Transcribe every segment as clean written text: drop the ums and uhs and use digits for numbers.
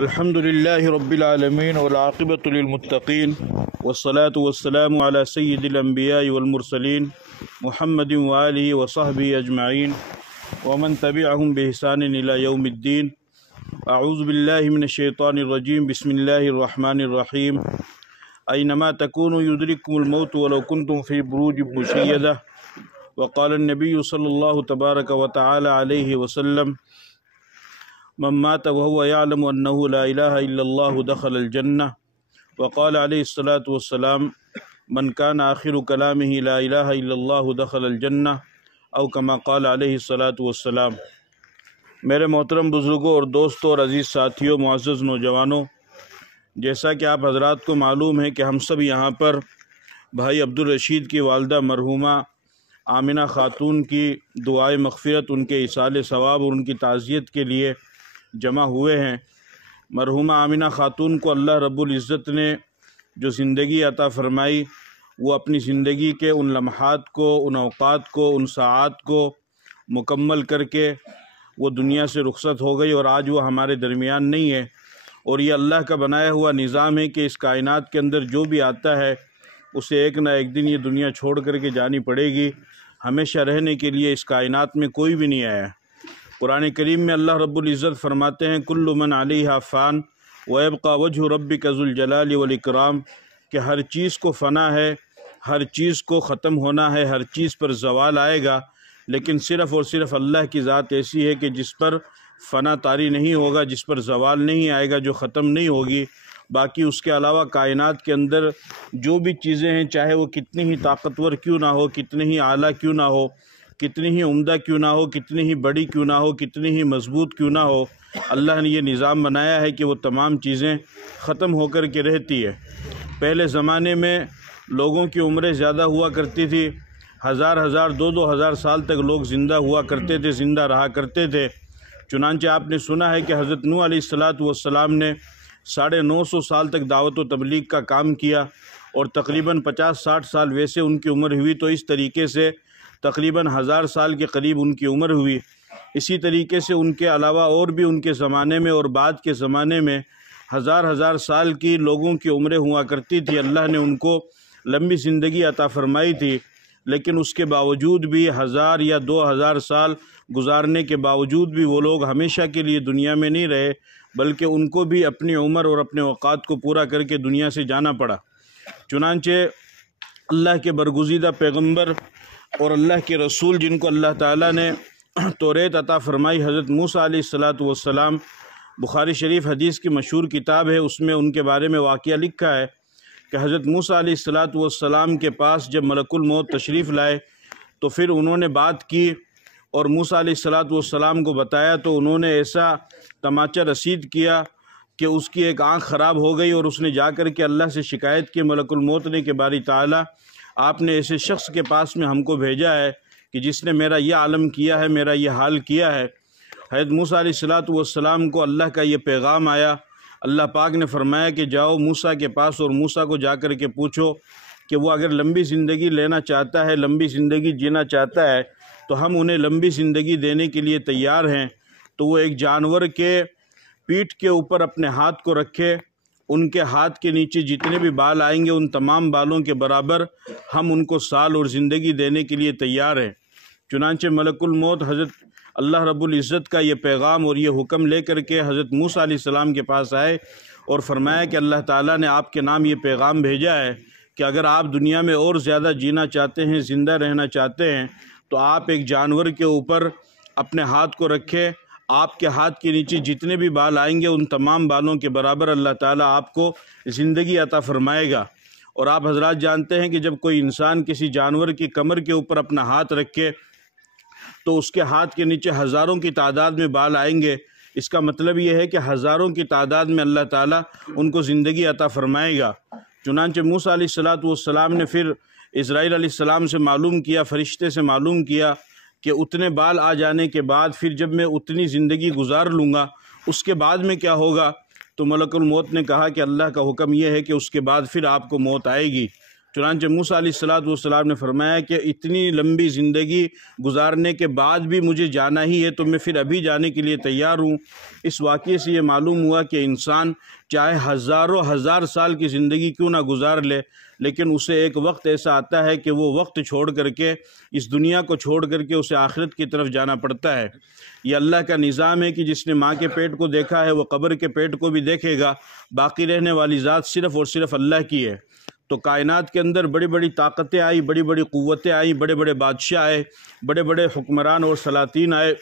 الحمد لله رب العالمين والعاقبة للمتقين والصلاة والسلام على سيد الأنبياء والمرسلين محمد وآله وصحبه أجمعين ومن تبعهم بإحسان إلى يوم الدين. أعوذ بالله من الشيطان الرجيم. بسم الله الرحمن الرحيم. أينما تكونوا يدرككم الموت ولو كنتم في بروج مشيدة. وقال النبي صلى الله تبارك وتعالى عليه وسلم: من مات وهو يعلم أنه لا إله إلا الله دخل الجنة. وقال عليه الصلاة والسلام: من كان آخر كلامه لا إله إلا الله دخل الجنة أو كما قال عليه الصلاة والسلام. میرے محترم بزرگوں اور دوستوں اور عزیز ساتھیوں، معزز نوجوانوں، جیسا کہ آپ حضرات کو معلوم ہے کہ ہم سب یہاں پر بھائی عبدالرشید کی والدہ مرحومہ آمنہ خاتون کی دعائے مغفرت، ان کے ایصال ثواب اور ان کی تعزیت کے لیے جمع ہوئے ہیں. مرحومہ آمنہ خاتون کو اللہ رب العزت نے جو زندگی عطا فرمائی، وہ اپنی زندگی کے ان لمحات کو، ان اوقات کو، ان ساعات کو مکمل کر کے وہ دنیا سے رخصت ہو گئی، اور آج وہ ہمارے درمیان نہیں ہے. اور یہ اللہ کا بنایا ہوا نظام ہے کہ اس کائنات کے اندر جو بھی آتا ہے اسے ایک نہ ایک دن یہ دنیا چھوڑ کر کے جانی پڑے گی. ہمیشہ رہنے کے لیے اس کائنات میں کوئی بھی نہیں آیا. قرآن کریم میں اللہ رب العزت فرماتے ہیں: کل من علیہا فان ویبقى وجہ ربک ذو الجلال والاکرام، کہ ہر چیز کو فنا ہے، ہر چیز کو ختم ہونا ہے، ہر چیز پر زوال آئے گا، لیکن صرف اور صرف اللہ کی ذات ایسی ہے کہ جس پر فنا طاری نہیں ہوگا، جس پر زوال نہیں آئے گا، جو ختم نہیں ہوگی. باقی اس کے علاوہ کائنات کے اندر جو بھی چیزیں ہیں، چاہے وہ کتنی ہی طاقتور کیوں نہ ہو، کتنی ہی اعلیٰ کیوں نہ ہو، کتنی ہی عمدہ کیوں نہ ہو، کتنی ہی بڑی کیوں نہ ہو، کتنی ہی مضبوط کیوں نہ ہو، اللہ نے یہ نظام بنایا ہے کہ وہ تمام چیزیں ختم ہو کر کے رہتی ہے. پہلے زمانے میں لوگوں کی عمریں زیادہ ہوا کرتی تھی، ہزار دو ہزار سال تک لوگ زندہ ہوا کرتے تھے، زندہ رہا کرتے تھے. چنانچہ آپ نے سنا ہے کہ حضرت نوح علیہ السلام نے 950 سال تک دعوت و تبلیغ کا کام کیا، اور تقریباً 50-60 سال ویسے ان کی عمر ہوئی. تو اس طریقے سے تقریباً 1000 سال کے قریب ان کی عمر ہوئی. اسی طریقے سے ان کے علاوہ اور بھی ان کے زمانے میں اور بعد کے زمانے میں ہزار سال کی لوگوں کی عمریں ہوا کرتی تھی. اللہ نے ان کو لمبی زندگی عطا فرمائی تھی، لیکن اس کے باوجود بھی 1000 یا 2000 سال گزارنے کے باوجود بھی وہ لوگ ہمیشہ کے لیے دنیا میں نہیں رہے، بلکہ ان کو بھی اپنی عمر اور اپنے اوقات کو پورا کر کے دنیا سے جانا پڑا. چنانچہ اللہ کے برگزیدہ پیغمبر اور اللہ کے رسول، جن کو اللہ تعالیٰ نے توریت عطا فرمائی، حضرت موسیٰ علیہ السلام، بخاری شریف حدیث کی مشہور کتاب ہے، اس میں ان کے بارے میں واقعہ لکھا ہے کہ حضرت موسیٰ علیہ السلام کے پاس جب ملک الموت تشریف لائے تو پھر انہوں نے بات کی اور موسیٰ علیہ السلام کو بتایا، تو انہوں نے ایسا تماچہ رسید کیا کہ اس کی ایک آنکھ خراب ہو گئی، اور اس نے جا کر کے اللہ سے شکایت کی ملک الموت نے کہ باری تعالیٰ، آپ نے ایسے شخص کے پاس میں ہم کو بھیجا ہے کہ جس نے میرا یہ عالم کیا ہے، میرا یہ حال کیا ہے. حضرت موسیٰ علیہ السلام کو اللہ کا یہ پیغام آیا. اللہ پاک نے فرمایا کہ جاؤ موسیٰ کے پاس اور موسیٰ کو جا کر کے پوچھو کہ وہ اگر لمبی زندگی لینا چاہتا ہے، لمبی زندگی جینا چاہتا ہے، تو ہم انہیں لمبی زندگی دینے کے لیے تیار ہیں. تو وہ ایک جانور کے پیٹھ کے اوپر اپنے ہاتھ کو رکھے، ان کے ہاتھ کے نیچے جتنے بھی بال آئیں گے ان تمام بالوں کے برابر ہم ان کو سال اور زندگی دینے کے لیے تیار ہیں. چنانچہ ملک الموت حضرت اللہ رب العزت کا یہ پیغام اور یہ حکم لے کر کے حضرت موسیٰ علیہ السلام کے پاس آئے اور فرمایا کہ اللہ تعالیٰ نے آپ کے نام یہ پیغام بھیجا ہے کہ اگر آپ دنیا میں اور زیادہ جینا چاہتے ہیں، زندہ رہنا چاہتے ہیں، تو آپ ایک جانور کے اوپر اپنے ہاتھ کو رکھے. آپ کے ہاتھ کے نیچے جتنے بھی بال آئیں گے ان تمام بالوں کے برابر اللہ تعالیٰ آپ کو زندگی عطا فرمائے گا. اور آپ حضرات جانتے ہیں کہ جب کوئی انسان کسی جانور کی کمر کے اوپر اپنا ہاتھ رکھے تو اس کے ہاتھ کے نیچے ہزاروں کی تعداد میں بال آئیں گے. اس کا مطلب یہ ہے کہ ہزاروں کی تعداد میں اللہ تعالیٰ ان کو زندگی عطا فرمائے گا. چنانچہ موسیٰ علیہ السلام نے پھر اسرائیل علیہ السلام سے معلوم کیا، فرشتے سے معلوم کیا کہ اتنے بال آ جانے کے بعد پھر جب میں اتنی زندگی گزار لوں گا اس کے بعد میں کیا ہوگا؟ تو ملک الموت نے کہا کہ اللہ کا حکم یہ ہے کہ اس کے بعد پھر آپ کو موت آئے گی. چنانچہ موسیٰ علیہ السلام نے فرمایا کہ اتنی لمبی زندگی گزارنے کے بعد بھی مجھے جانا ہی ہے تو میں پھر ابھی جانے کے لیے تیار ہوں۔ اس واقعے سے یہ معلوم ہوا کہ انسان چاہے ہزاروں ہزار سال کی زندگی کیوں نہ گزار لے، لیکن اسے ایک وقت ایسا آتا ہے کہ وہ وقت چھوڑ کر کے، اس دنیا کو چھوڑ کر کے اسے آخرت کی طرف جانا پڑتا ہے۔ یہ اللہ کا نظام ہے کہ جس نے ماں کے پیٹ کو دیکھا ہے وہ قبر کے پیٹ کو بھی دیکھے گا۔ باقی رہنے والی ذات صرف اور صرف اللہ کی ہے۔ تو کائنات کے اندر بڑی بڑی طاقتیں آئی، بڑی بڑی قوتیں آئیں، بڑے بڑے بادشاہ آئے، بڑے بڑے حکمران اور سلاطین آئے،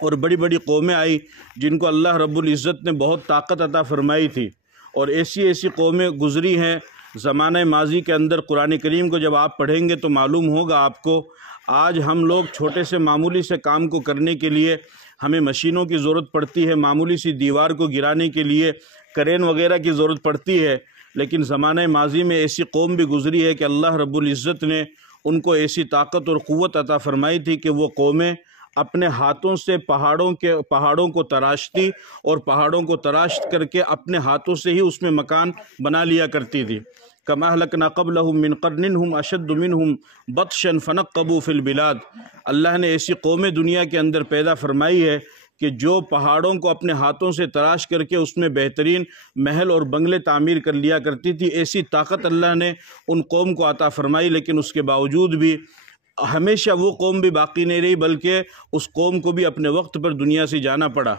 اور بڑی بڑی قومیں آئی جن کو اللہ رب العزت نے بہت طاقت عطا فرمائی تھی، اور ایسی ایسی قومیں گزری ہیں زمانہ ماضی کے اندر۔ قرآن کریم کو جب آپ پڑھیں گے تو معلوم ہوگا آپ کو، آج ہم لوگ چھوٹے سے معمولی سے کام کو کرنے کے لیے ہمیں مشینوں کی ضرورت پڑتی ہے، معمولی سی دیوار کو گرانے کے لیے کرین وغیرہ کی ضرورت پڑتی ہے، لیکن زمانہ ماضی میں ایسی قوم بھی گزری ہے کہ اللہ رب العزت نے ان کو ایسی طاقت اور قوت عطا فرمائی تھی کہ وہ قومیں اپنے ہاتھوں سے پہاڑوں کو تراشتی، اور پہاڑوں کو تراش کر کے اپنے ہاتھوں سے ہی اس میں مکان بنا لیا کرتی تھی۔ کما اہلکنا قبلہم من قرن ہم اشد منہم بطشا فنقبوا فی البلاد۔ اللہ نے ایسی قومیں دنیا کے اندر پیدا فرمائی ہے کہ جو پہاڑوں کو اپنے ہاتھوں سے تراش کر کے اس میں بہترین محل اور بنگلے تعمیر کر لیا کرتی تھی۔ ایسی طاقت اللہ نے ان قوم کو عطا فرمائی، لیکن اس کے باوجود بھی ہمیشہ وہ قوم بھی باقی نہیں رہی، بلکہ اس قوم کو بھی اپنے وقت پر دنیا سے جانا پڑا۔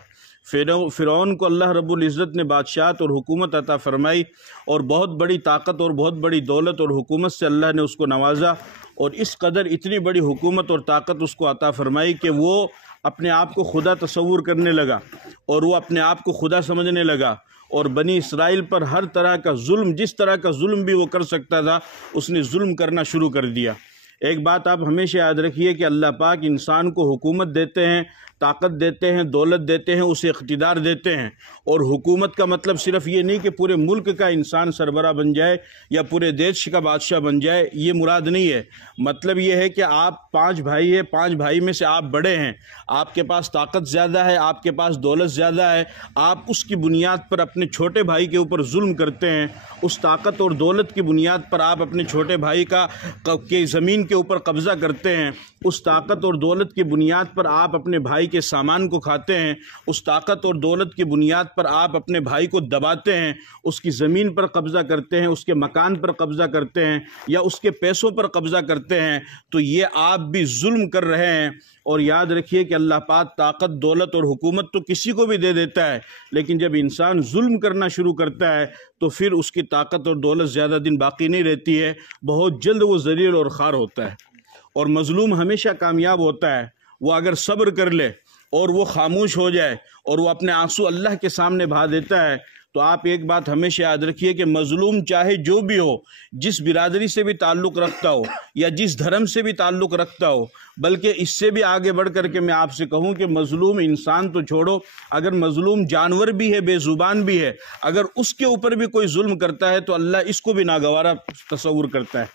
فرعون کو اللہ رب العزت نے بادشاہت اور حکومت عطا فرمائی، اور بہت بڑی طاقت اور بہت بڑی دولت اور حکومت سے اللہ نے اس کو نوازا، اور اس قدر اتنی بڑی حکومت اور طاقت اس کو عطا فرمائی کہ وہ اپنے آپ کو خدا تصور کرنے لگا، اور وہ اپنے آپ کو خدا سمجھنے لگا، اور بنی اسرائیل پر ہر طرح کا ظلم، جس طرح کا ظلم بھی وہ کر سکتا تھا اس نے ظلم کرنا شروع کر دیا۔ ایک بات آپ ہمیشہ یاد رکھیے کہ اللہ پاک انسان کو حکومت دیتے ہیں، طاقت دیتے ہیں، دولت دیتے ہیں، اسے اقتدار دیتے ہیں، اور حکومت کا مطلب صرف یہ نہیں کہ پورے ملک کا انسان سربراہ بن جائے یا پورے دیش کا بادشاہ بن جائے، یہ مراد نہیں ہے۔ مطلب یہ ہے کہ آپ 5 بھائی ہیں، 5 بھائی میں سے آپ بڑے ہیں، آپ کے پاس طاقت زیادہ ہے، آپ کے پاس دولت زیادہ ہے، آپ اس کی بنیاد پر اپنے چھوٹے بھائی کے اوپر ظلم کرتے ہیں، اس طاقت اور دولت کی بنیاد پر آپ اپنے چھوٹے بھائی کی زمین کے اوپر قبضہ کرتے ہیں، اس طاقت اور دولت کی بنیاد پر آپ اپنے بھائی کے سامان کو کھاتے ہیں، اس طاقت اور دولت کی بنیاد پر آپ اپنے بھائی کو دباتے ہیں، اس کی زمین پر قبضہ کرتے ہیں، اس کے مکان پر قبضہ کرتے ہیں، یا اس کے پیسوں پر قبضہ کرتے ہیں، تو یہ آپ بھی ظلم کر رہے ہیں۔ اور یاد رکھیے کہ اللہ پاک طاقت، دولت اور حکومت تو کسی کو بھی دے دیتا ہے، لیکن جب انسان ظلم کرنا شروع کرتا ہے تو پھر اس کی طاقت اور دولت زیادہ دن باقی نہیں رہتی ہے، بہت جلد وہ ذلیل اور خوار ہوتا ہے۔ اور مظلوم ہمیشہ کامیاب ہوتا ہے، وہ اگر صبر کر لے اور وہ خاموش ہو جائے اور وہ اپنے آنسو اللہ کے سامنے بہا دیتا ہے، تو آپ ایک بات ہمیشہ یاد رکھیے کہ مظلوم چاہے جو بھی ہو، جس برادری سے بھی تعلق رکھتا ہو یا جس دھرم سے بھی تعلق رکھتا ہو، بلکہ اس سے بھی آگے بڑھ کر کے میں آپ سے کہوں کہ مظلوم انسان تو چھوڑو، اگر مظلوم جانور بھی ہے، بے زبان بھی ہے، اگر اس کے اوپر بھی کوئی ظلم کرتا ہے تو اللہ اس کو بھی ناگوارا تصور کرتا ہے،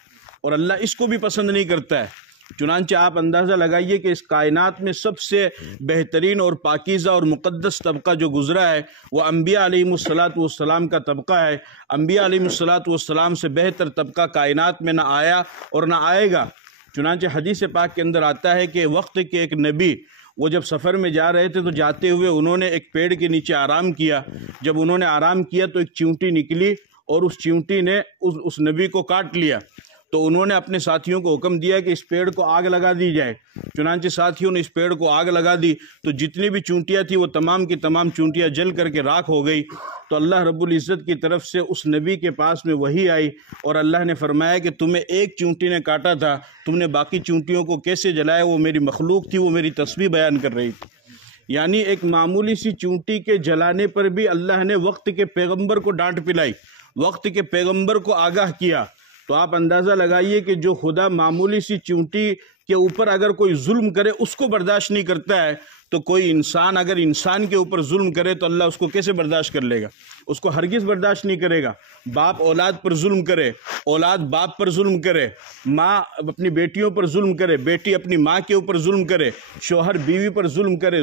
اور اللہ اس کو بھی پسند نہیں کرتا ہے۔ چنانچہ آپ اندازہ لگائیے کہ اس کائنات میں سب سے بہترین اور پاکیزہ اور مقدس طبقہ جو گزرا ہے وہ انبیاء علیہم السلام کا طبقہ ہے۔ انبیاء علیہم السلام سے بہتر طبقہ کائنات میں نہ آیا اور نہ آئے گا۔ چنانچہ حدیث پاک کے اندر آتا ہے کہ وقت کے ایک نبی، وہ جب سفر میں جا رہے تھے تو جاتے ہوئے انہوں نے ایک پیڑ کے نیچے آرام کیا۔ جب انہوں نے آرام کیا تو ایک چیونٹی نکلی اور اس چیونٹی نے اس نبی کو کاٹ لیا، تو انہوں نے اپنے ساتھیوں کو حکم دیا کہ اس پیڑ کو آگ لگا دی جائے۔ چنانچہ ساتھیوں نے اس پیڑ کو آگ لگا دی تو جتنی بھی چونٹیاں تھیں وہ تمام کی تمام چونٹیاں جل کر کے راکھ ہو گئی۔ تو اللہ رب العزت کی طرف سے اس نبی کے پاس میں وحی آئی اور اللہ نے فرمایا کہ تمہیں ایک چونٹی نے کاٹا تھا، تم نے باقی چونٹیوں کو کیسے جلایا؟ وہ میری مخلوق تھی، وہ میری تسبیح بیان کر رہی تھی۔ یعنی ایک معمولی سی چونٹی کے جلانے پر بھی اللہ نے وقت کے پیغمبر کو ڈانٹ پلائی، وقت کے پیغمبر کو آگاہ کیا۔ تو آپ اندازہ لگائیے کہ جو خدا معمولی سی چونٹی کے اوپر اگر کوئی ظلم کرے اس کو برداشت نہیں کرتا ہے، تو کوئی انسان اگر انسان کے اوپر ظلم کرے تو اللہ اس کو کیسے برداشت کر لے گا؟ اس کو ہرگز برداشت نہیں کرے گا۔ باپ اولاد پر ظلم کرے، اولاد باپ پر ظلم کرے، ماں اپنی بیٹیوں پر ظلم کرے، بیٹی اپنی ماں کے اوپر ظلم کرے، شوہر بیوی پر ظلم کرے،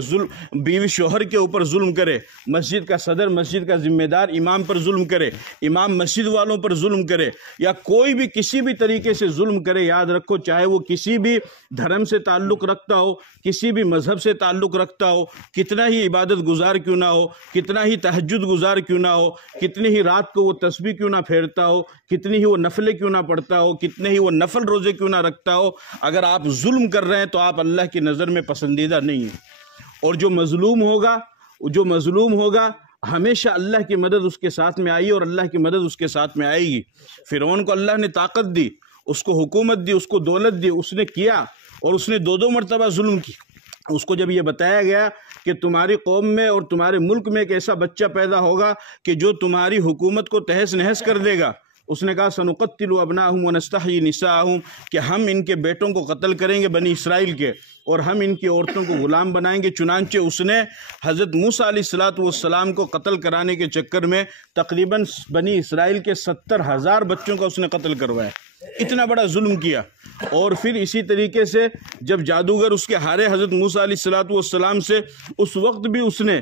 بیوی شوہر کے اوپر ظلم کرے، مسجد کا صدر، مسجد کا ذمہ دار امام پر ظلم کرے، امام مسجد والوں پر ظلم کرے، یا کوئی بھی کسی بھی طریقے سے ظلم کرے، یاد رکھو چاہے وہ کسی بھی دھرم سے تعلق رکھتا ہو، کسی بھی مذہب سے تعلق رکھتا ہو، کتنا ہی عبادت گزار کیوں نہ ہو، کتنا ہی تہجد گزار کیوں نہ ہو، کتنی ہی رات کو وہ تسبیح کیوں نہ پھیرتا ہو، کتنی ہی وہ نفلیں کیوں نہ پڑھتا ہو، کتنے ہی وہ نفل روزے کیوں نہ رکھتا ہو، اگر آپ ظلم کر رہے ہیں تو آپ اللہ کی نظر میں پسندیدہ نہیں ہیں۔ اور جو مظلوم ہوگا ہمیشہ اللہ کی مدد اس کے ساتھ میں آئی اور اللہ کی مدد اس کے ساتھ میں آئے گی۔ فرعون کو اللہ نے طاقت دی، اس کو حکومت دی، اس کو دولت دی، اس نے کیا اور اس نے 2 مرتبہ ظلم کی۔ اس کو جب یہ بتایا گیا کہ تمہاری قوم میں اور تمہارے ملک میں ایک ایسا بچہ پیدا ہوگا کہ جو تمہاری حکومت کو تہس نہس کر دے گا، اس نے کہا سنقتل ابناءہم ونستحیی نساءہم، کہ ہم ان کے بیٹوں کو قتل کریں گے بنی اسرائیل کے، اور ہم ان کی عورتوں کو غلام بنائیں گے۔ چنانچہ اس نے حضرت موسیٰ علیہ السلام کو قتل کرانے کے چکر میں تقریباً بنی اسرائیل کے 70,000 بچوں کا اس نے قتل کروایا، اتنا بڑا ظلم کیا۔ اور پھر اسی طریقے سے جب جادوگر اس کے ہارے حضرت موسیٰ علیہ السلام سے، اس وقت بھی اس نے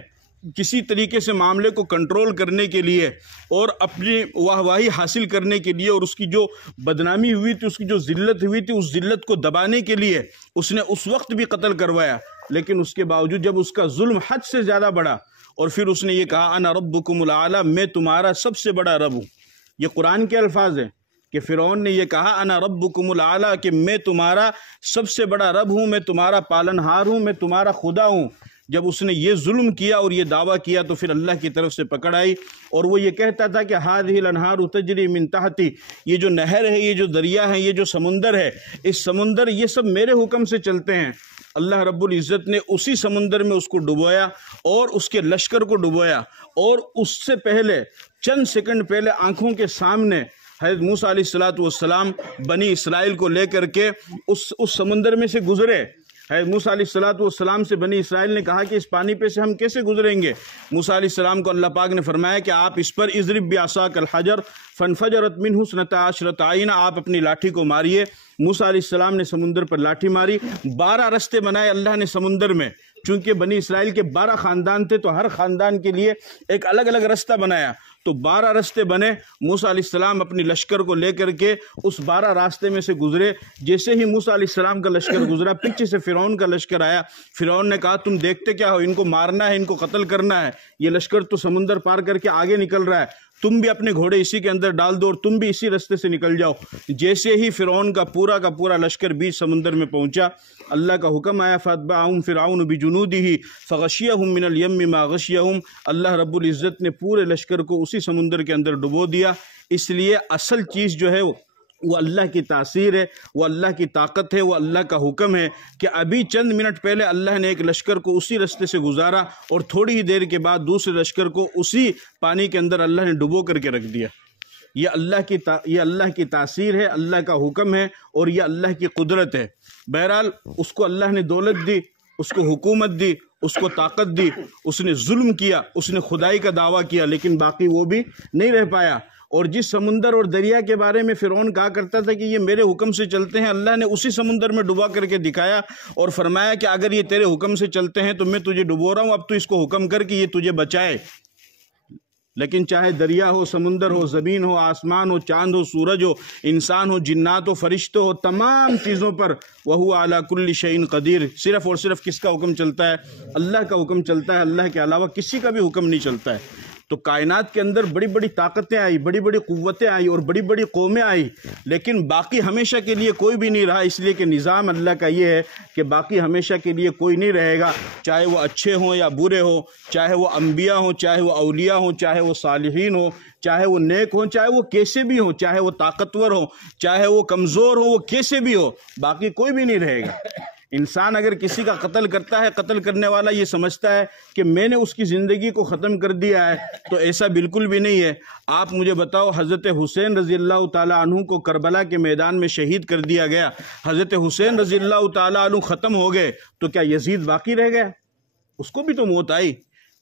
کسی طریقے سے معاملے کو کنٹرول کرنے کے لیے اور اپنی واہواہی حاصل کرنے کے لیے، اور اس کی جو بدنامی ہوئی تھی، اس کی جو ذلت ہوئی تھی، اس ذلت کو دبانے کے لیے اس نے اس وقت بھی قتل کروایا۔ لیکن اس کے باوجود جب اس کا ظلم حد سے زیادہ بڑھا اور پھر اس نے یہ کہا انا ربکم الاعلی، میں تمہارا سب سے بڑا رب ہوں، یہ قرآن کے الفاظ ہیں کہ فرعون نے یہ کہا انا ربکم الاعلی، کہ میں تمہارا سب سے بڑا رب ہوں، میں تمہارا پالنہار ہوں، میں تمہارا خدا ہوں۔ جب اس نے یہ ظلم کیا اور یہ دعویٰ کیا تو پھر اللہ کی طرف سے پکڑ آئی، اور وہ یہ کہتا تھا کہ ہذہ الانہار تجری من تحتی، یہ جو نہر ہے، یہ جو دریا ہے، یہ جو سمندر ہے، اس سمندر یہ سب میرے حکم سے چلتے ہیں۔ اللہ رب العزت نے اسی سمندر میں اس کو ڈبویا اور اس کے لشکر کو ڈبویا، اور اس سے پہلے چند سیکنڈ پہلے آنکھوں کے سامنے حضرت موسیٰ علیہ السلام بنی اسرائیل کو لے کر کے اس سمندر میں سے گزرے۔ حضرت موسیٰ علیہ السلام سے بنی اسرائیل نے کہا کہ اس پانی پہ سے ہم کیسے گزریں گے؟ موسیٰ علیہ السلام کو اللہ پاک نے فرمایا کہ آپ اس پر اضرب بعصاک الحجر فانفجرت منہ اثنتا عشرۃ عینا، آپ اپنی لاٹھی کو ماریے۔ موسیٰ علیہ السلام نے سمندر پر لاٹھی ماری، 12 رستے بنائے اللہ نے سمندر میں، چونکہ بنی اسرائیل کے 12 خاندان تھے تو ہر خاندان کے لیے ایک الگ الگ رستہ بنایا، تو 12 راستے بنے۔ موسیٰ علیہ السلام اپنی لشکر کو لے کر کے اس 12 راستے میں سے گزرے۔ جیسے ہی موسیٰ علیہ السلام کا لشکر گزرا، پیچھے سے فرعون کا لشکر آیا۔ فرعون نے کہا تم دیکھتے کیا ہو، ان کو مارنا ہے، ان کو قتل کرنا ہے، یہ لشکر تو سمندر پار کر کے آگے نکل رہا ہے، تم بھی اپنے گھوڑے اسی کے اندر ڈال دو اور تم بھی اسی رستے سے نکل جاؤ۔ جیسے ہی فرعون کا پورا لشکر بیچ سمندر میں پہنچا، اللہ کا حکم آیا فاتبعہم فرعون بجنودہ فغشیہم من الیم ما غشیہم، اللہ رب العزت نے پورے لشکر کو اسی سمندر کے اندر ڈبو دیا۔ اس لیے اصل چیز جو ہے وہ اللہ کی تاثیر ہے، وہ اللہ کی طاقت ہے، وہ اللہ کا حکم ہے کہ ابھی چند منٹ پہلے اللہ نے ایک لشکر کو اسی رستے سے گزارا اور تھوڑی ہی دیر کے بعد دوسرے لشکر کو اسی پانی کے اندر اللہ نے ڈبو کر کے رکھ دیا۔ یہ اللہ کی تاثیر ہے، اللہ کا حکم ہے، اور یہ اللہ کی قدرت ہے۔ بہرحال اس کو اللہ نے دولت دی، اس کو حکومت دی، اس کو طاقت دی، اس نے ظلم کیا، اس نے خدائی کا دعویٰ کیا، لیکن باقی وہ بھی نہیں رہ پایا۔ اور جس سمندر اور دریا کے بارے میں فرعون کہا کرتا تھا کہ یہ میرے حکم سے چلتے ہیں، اللہ نے اسی سمندر میں ڈبا کر کے دکھایا اور فرمایا کہ اگر یہ تیرے حکم سے چلتے ہیں تو میں تجھے ڈبو رہا ہوں، اب تو اس کو حکم کر کہ یہ تجھے بچائے۔ لیکن چاہے دریا ہو، سمندر ہو، زمین ہو، آسمان ہو، چاند ہو، سورج ہو، انسان ہو، جنات ہو، فرشتے ہو، تمام چیزوں پر وَهُوَ عَلَى كُلِّ شَيْءٍ قَدِيرٌ، صرف اور صرف کس کا حکم چلتا ہے؟ اللہ کا حکم چلتا ہے، اللہ کے علاوہ کسی کا بھی حکم نہیں چلتا ہے۔ تو کائنات کے اندر بڑی بڑی طاقتیں آئی، بڑی بڑی قوتیں آئی اور بڑی بڑی قومیں آئی، لیکن باقی ہمیشہ کے لیے کوئی بھی نہیں رہا، اس لیے کہ نظام اللہ کا یہ ہے کہ باقی ہمیشہ کے لیے کوئی نہیں رہے گا، چاہے وہ اچھے ہوں یا برے ہوں، چاہے وہ انبیاء ہوں، چاہے وہ اولیاء ہوں، چاہے وہ صالحین ہوں، چاہے وہ نیک ہوں، چاہے وہ کیسے بھی ہوں، چاہے وہ طاقتور ہوں، چاہے وہ کمزور ہوں، وہ کیسے بھی ہو، باقی کوئی بھی نہیں رہے گا۔ انسان اگر کسی کا قتل کرتا ہے، قتل کرنے والا یہ سمجھتا ہے کہ میں نے اس کی زندگی کو ختم کر دیا ہے، تو ایسا بالکل بھی نہیں ہے۔ آپ مجھے بتاؤ، حضرت حسین رضی اللہ تعالیٰ عنہ کو کربلا کے میدان میں شہید کر دیا گیا، حضرت حسین رضی اللہ تعالیٰ عنہ ختم ہو گئے تو کیا یزید باقی رہ گیا؟ اس کو بھی تو موت آئی۔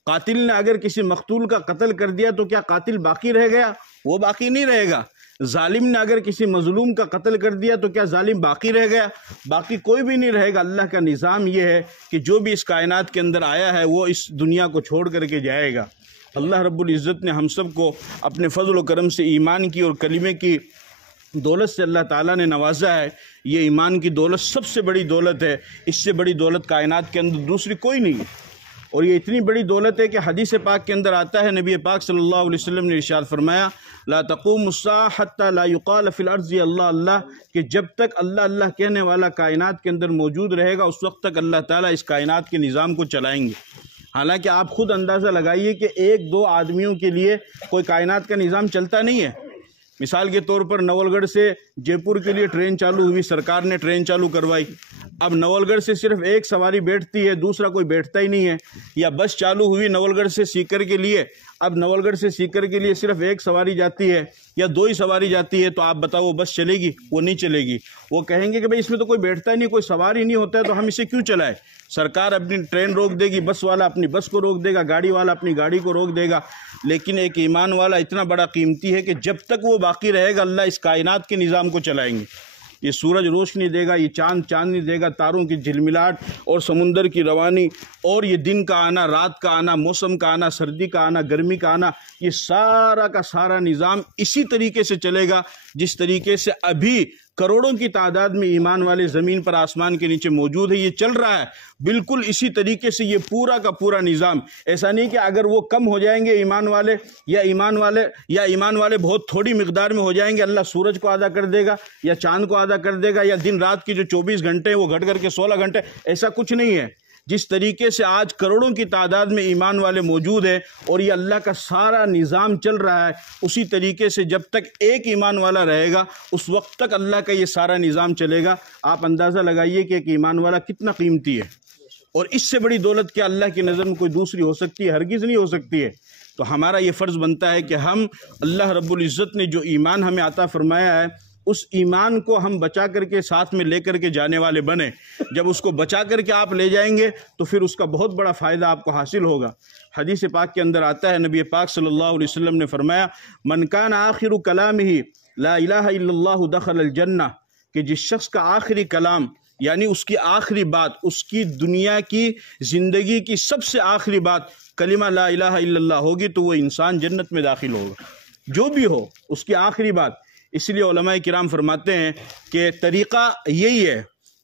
قاتل نے اگر کسی مقتول کا قتل کر دیا تو کیا قاتل باقی رہ گیا؟ وہ باقی نہیں رہے گا۔ ظالم نے اگر کسی مظلوم کا قتل کر دیا تو کیا ظالم باقی رہ گیا؟ باقی کوئی بھی نہیں رہے گا۔ اللہ کا نظام یہ ہے کہ جو بھی اس کائنات کے اندر آیا ہے وہ اس دنیا کو چھوڑ کر کے جائے گا۔ اللہ رب العزت نے ہم سب کو اپنے فضل و کرم سے ایمان کی اور کلمے کی دولت سے اللہ تعالیٰ نے نوازا ہے۔ یہ ایمان کی دولت سب سے بڑی دولت ہے، اس سے بڑی دولت کائنات کے اندر دوسری کوئی نہیں ہے۔ اور یہ اتنی بڑی دولت ہے کہ حدیث پاک کے اندر آتا ہے، نبی پاک صلی اللہ علیہ وسلم نے ارشاد فرمایا لا تقوم الساعة حتى لا يقال في الارض اللہ اللہ، کہ جب تک اللہ اللہ کہنے والا کائنات کے اندر موجود رہے گا اس وقت تک اللہ تعالیٰ اس کائنات کے نظام کو چلائیں گے۔ حالانکہ آپ خود اندازہ لگائیے کہ ایک دو آدمیوں کے لیے کوئی کائنات کا نظام چلتا نہیں ہے۔ مثال کے طور پر نول گڑھ سے جے پور کے لیے ٹرین چالو ہوئی، سرکار نے ٹرین چالو کروائی۔ اب نول گڑھ سے صرف ایک سواری بیٹھتی ہے، دوسرا کوئی بیٹھتا ہی نہیں ہے۔ یا بس چالو ہوئی نول گڑھ سے سیکر کے لیے، اب نول گڑھ سے سیکر کے لیے صرف ایک سواری جاتی ہے یا دو ہی سواری جاتی ہے، تو آپ بتاؤ وہ بس چلے گی؟ وہ نہیں چلے گی۔ وہ کہیں گے کہ بھئی اس میں تو کوئی بیٹھتا ہی نہیں، کوئی سواری نہیں ہوتا ہے، تو ہم اسے کیوں چلائیں؟ سرکار اپنی ٹرین روک دے گی، بس والا اپنی بس کو روک دے گا، گاڑی والا اپنی گاڑی کو روک دے گا۔ لیکن ایک ایمان والا اتنا بڑا قیمتی ہے کہ جب تک وہ باقی رہے گا اللہ اس کائنات کے نظام کو چلائیں گے۔ یہ سورج روشنی دے گا، یہ چاند چاندنی دے گا، تاروں کی جھلملاہٹ اور سمندر کی روانی، اور یہ دن کا آنا، رات کا آنا، موسم کا آنا، سردی کا آنا، گرمی کا آنا، یہ سارا کا سارا نظام اسی طریقے سے چلے گا جس طریقے سے ابھی کروڑوں کی تعداد میں ایمان والے زمین پر آسمان کے نیچے موجود ہے، یہ چل رہا ہے بالکل اسی طریقے سے یہ پورا کا پورا نظام۔ ایسا نہیں کہ اگر وہ کم ہو جائیں گے ایمان والے بہت تھوڑی مقدار میں ہو جائیں گے اللہ سورج کو آدھا کر دے گا یا چاند کو آدھا کر دے گا، یا دن رات کی جو 24 گھنٹے ہیں وہ گھٹ کر کے 16 گھنٹے، ایسا کچھ نہیں ہے۔ جس طریقے سے آج کروڑوں کی تعداد میں ایمان والے موجود ہیں اور یہ اللہ کا سارا نظام چل رہا ہے، اسی طریقے سے جب تک ایک ایمان والا رہے گا اس وقت تک اللہ کا یہ سارا نظام چلے گا۔ آپ اندازہ لگائیے کہ ایک ایمان والا کتنا قیمتی ہے، اور اس سے بڑی دولت کیا اللہ کی نظر میں کوئی دوسری ہو سکتی ہے؟ ہرگز نہیں ہو سکتی ہے۔ تو ہمارا یہ فرض بنتا ہے کہ ہم اللہ رب العزت نے جو ایمان ہمیں عطا فرمایا ہے اس ایمان کو ہم بچا کر کے ساتھ میں لے کر کے جانے والے بنے۔ جب اس کو بچا کر کے آپ لے جائیں گے تو پھر اس کا بہت بڑا فائدہ آپ کو حاصل ہوگا۔ حدیث پاک کے اندر آتا ہے، نبی پاک صلی اللہ علیہ وسلم نے فرمایا من کان آخر کلامہ لا الہ الا اللہ دخل الجنہ، کہ جس شخص کا آخری کلام یعنی اس کی آخری بات، اس کی دنیا کی زندگی کی سب سے آخری بات کلمہ لا الہ الا اللہ ہوگی تو وہ انسان جنت میں داخل ہوگا، جو بھی ہو اس کی آخری بات۔ اس لیے علماء کرام فرماتے ہیں کہ طریقہ یہی ہے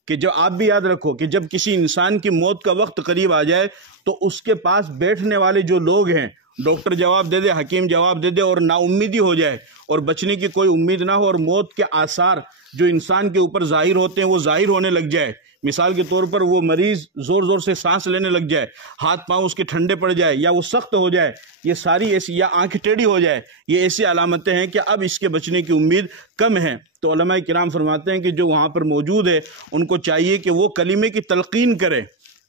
کہ جو آپ بھی یاد رکھو کہ جب کسی انسان کی موت کا وقت قریب آ جائے تو اس کے پاس بیٹھنے والے جو لوگ ہیں، ڈاکٹر جواب دے دے، حکیم جواب دے دے اور نا امیدی ہو جائے اور بچنے کی کوئی امید نہ ہو، اور موت کے آثار جو انسان کے اوپر ظاہر ہوتے ہیں وہ ظاہر ہونے لگ جائے۔ مثال کے طور پر وہ مریض زور زور سے سانس لینے لگ جائے، ہاتھ پاؤں اس کے ٹھنڈے پڑ جائے، یا وہ سخت ہو جائے، یہ ساری ایسی، یا آنکھ ٹیڑھی ہو جائے، یہ ایسی علامتیں ہیں کہ اب اس کے بچنے کی امید کم ہے۔ تو علماء کرام فرماتے ہیں کہ جو وہاں پر موجود ہے ان کو چاہیے کہ وہ کلمے کی تلقین کرے۔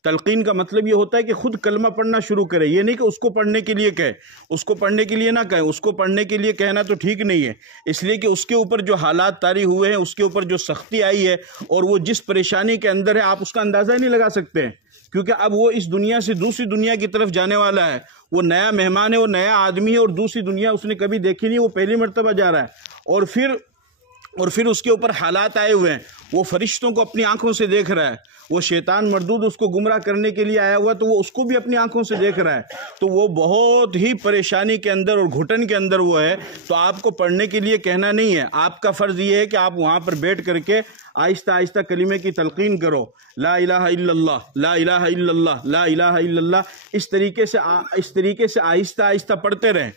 تلقین کا مطلب یہ ہوتا ہے کہ خود کلمہ پڑھنا شروع کرے، یہ نہیں کہ اس کو پڑھنے کے لیے کہے، اس کو پڑھنے کے لیے نہ کہے، اس کو پڑھنے کے لیے کہنا تو ٹھیک نہیں ہے، اس لیے کہ اس کے اوپر جو حالات طاری ہوئے ہیں، اس کے اوپر جو سختی آئی ہے اور وہ جس پریشانی کے اندر ہے آپ اس کا اندازہ ہی نہیں لگا سکتے ہیں، کیونکہ اب وہ اس دنیا سے دوسری دنیا کی طرف جانے والا ہے، وہ نیا مہمان ہے، وہ نیا آدمی ہے، اور دوسری دنیا اس نے کبھی دیکھی نہیں، وہ پہلی مرتبہ جا رہا ہے، اور پھر اس کے اوپر حالات آئے ہوئے ہیں، وہ فرشتوں کو اپنی آنکھوں سے دیکھ رہا ہے، وہ شیطان مردود اس کو گمراہ کرنے کے لیے آیا ہوا تو وہ اس کو بھی اپنی آنکھوں سے دیکھ رہا ہے، تو وہ بہت ہی پریشانی کے اندر اور گھٹن کے اندر وہ ہے۔ تو آپ کو پڑھنے کے لیے کہنا نہیں ہے، آپ کا فرض یہ ہے کہ آپ وہاں پر بیٹھ کر کے آہستہ آہستہ کلمے کی تلقین کرو، لا الہ الا اللہ، لا الہ الا اللہ، لا الہ الا اللہ، اس طریقے سے آہستہ آہستہ پڑھتے رہیں۔